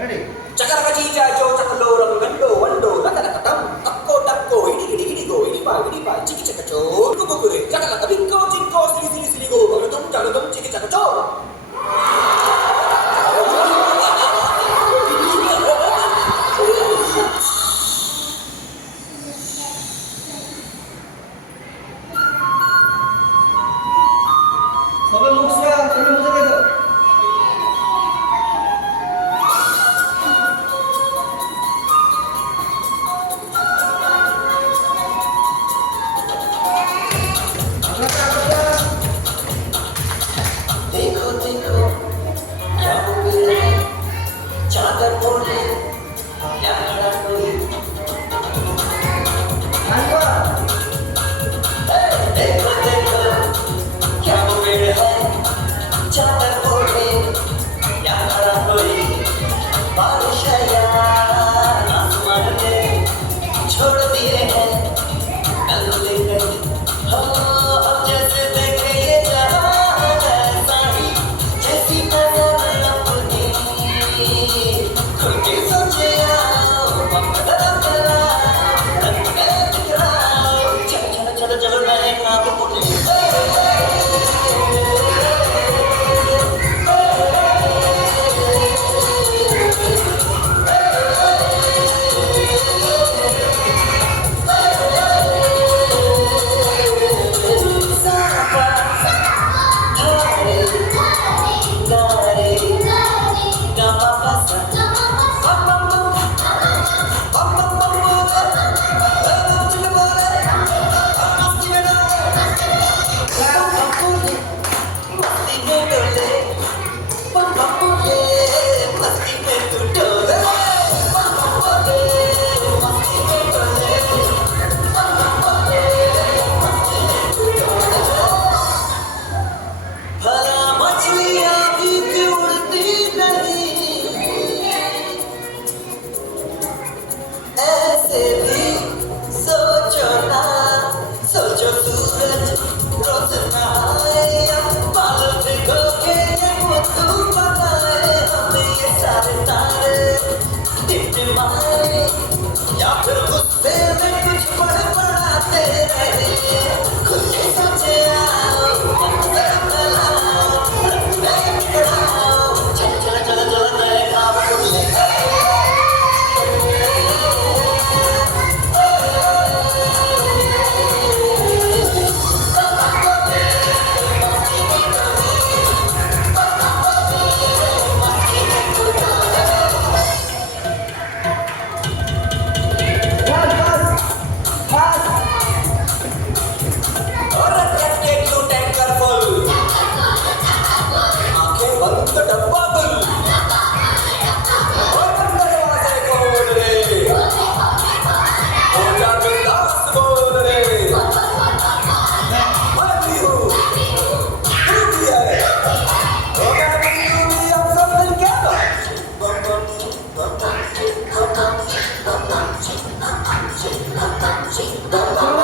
Ready? Cakaraji jajo cakalo ranggando wando lakadakatam takko takko ini go ini pa ciki cakaco kubukure cakalaka bingko cinko sili go jagadum ciki cakaco. Sampai musuh itu. चादर ओढ़े क्या खड़ा कोई देखो देखो क्या वो पेड़ है चादर ओढ़े क्या खड़ा कोई बारिश या आसमान ने छोड़ दिए हैं कल लेकर हो अब जैसे देखे ये जहां जैसा ही जैसी नजर अपनी खुद के सोचे आओ चलो चलो मैं आपको बोलने या फिर गुस्से में कुछ पढ़ाते रहे खुद के सोचे आओ चलो नए काम बोलने Go.